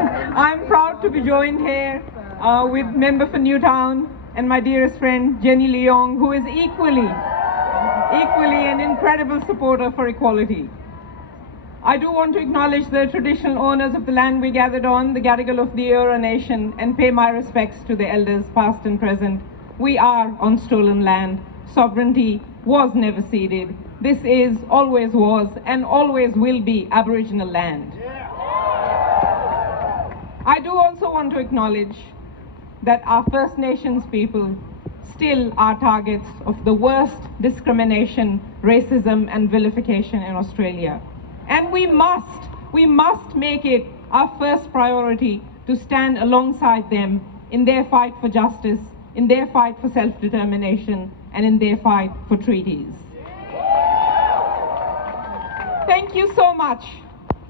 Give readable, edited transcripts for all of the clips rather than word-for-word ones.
I'm proud to be joined here with member for Newtown and my dearest friend Jenny Leong, who is equally an incredible supporter for equality. I do want to acknowledge the traditional owners of the land we gathered on, the Gadigal of the Eora Nation, and pay my respects to the elders past and present. We are on stolen land. Sovereignty was never ceded. This is, always was, and always will be Aboriginal land. I do also want to acknowledge that our First Nations people still are targets of the worst discrimination, racism, and vilification in Australia. And we must make it our first priority to stand alongside them in their fight for justice, in their fight for self-determination, and in their fight for treaties. Thank you so much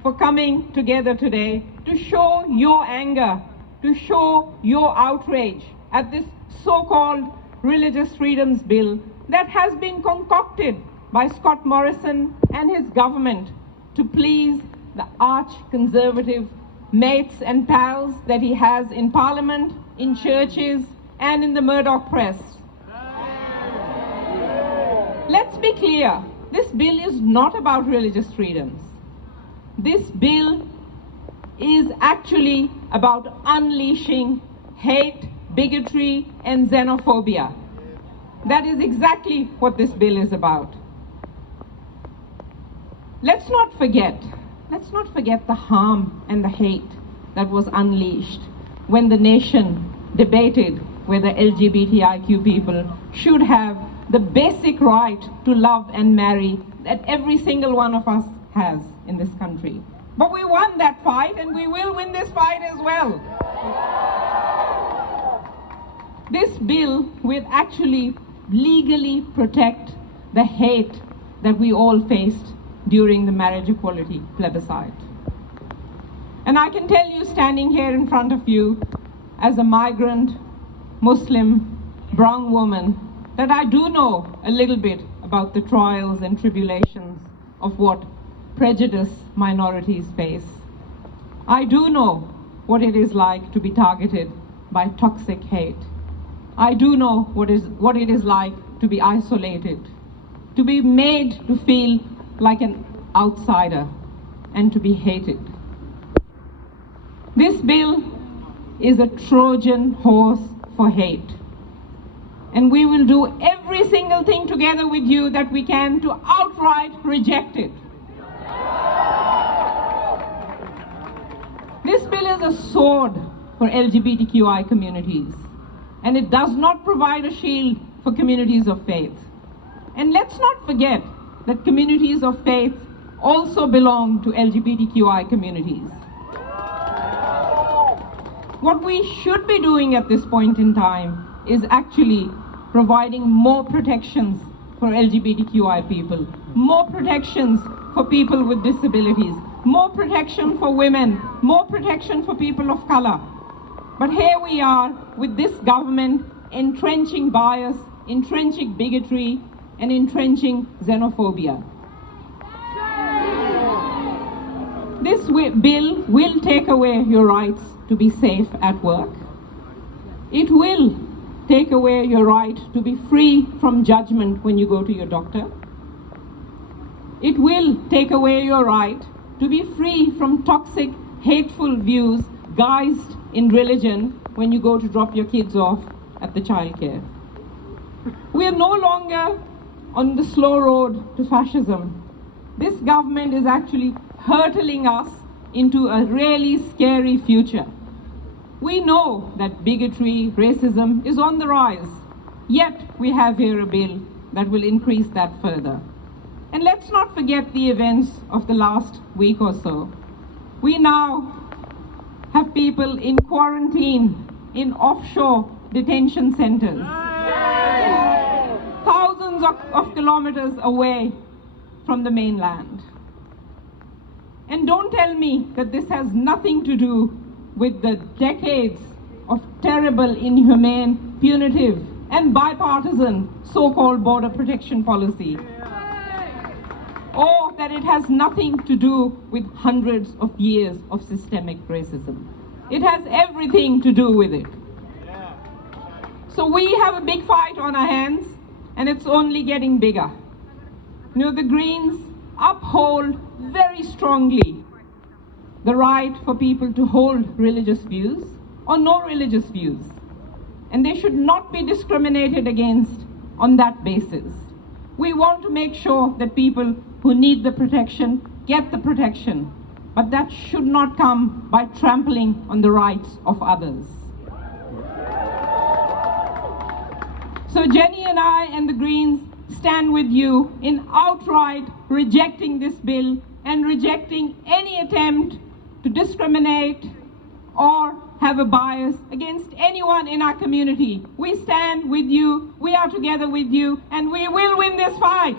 for coming together today to show your anger, to show your outrage at this so-called Religious Freedoms Bill that has been concocted by Scott Morrison and his government to please the arch-conservative mates and pals that he has in Parliament, in churches, and in the Murdoch press. Let's be clear, this bill is not about religious freedoms. This bill is actually about unleashing hate, bigotry, and xenophobia. That is exactly what this bill is about. Let's not forget the harm and the hate that was unleashed when the nation debated whether LGBTIQ people should have the basic right to love and marry that every single one of us has in this country. But we won that fight, and we will win this fight as well. This bill will actually legally protect the hate that we all faced during the marriage equality plebiscite. And I can tell you, standing here in front of you as a migrant, Muslim, brown woman, that I do know a little bit about the trials and tribulations of what prejudiced minorities face. I do know what it is like to be targeted by toxic hate. I do know what it is like to be isolated, to be made to feel like an outsider, and to be hated. This bill is a Trojan horse for hate. And we will do every single thing together with you that we can to outright reject it. This bill is a sword for LGBTQI communities, and it does not provide a shield for communities of faith. And let's not forget that communities of faith also belong to LGBTQI communities. What we should be doing at this point in time is actually providing more protections for LGBTQI people, more protections for people with disabilities, more protection for women, more protection for people of color. But here we are with this government entrenching bias, entrenching bigotry, and entrenching xenophobia. This bill will take away your rights to be safe at work. It will take away your right to be free from judgment when you go to your doctor. It will take away your right to be free from toxic, hateful views guised in religion when you go to drop your kids off at the childcare. We are no longer on the slow road to fascism. This government is actually hurtling us into a really scary future. We know that bigotry, racism is on the rise, yet we have here a bill that will increase that further. And let's not forget the events of the last week or so. We now have people in quarantine in offshore detention centers, thousands of kilometers away from the mainland. And don't tell me that this has nothing to do with the decades of terrible, inhumane, punitive, and bipartisan so-called border protection policy. Or that it has nothing to do with hundreds of years of systemic racism. It has everything to do with it. So we have a big fight on our hands, and it's only getting bigger. You know, the Greens uphold very strongly the right for people to hold religious views or no religious views. And they should not be discriminated against on that basis. We want to make sure that people who need the protection get the protection, but that should not come by trampling on the rights of others. So Jenny and I and the Greens stand with you in outright rejecting this bill and rejecting any attempt to discriminate or have a bias against anyone in our community. We stand with you, we are together with you, and we will win this fight.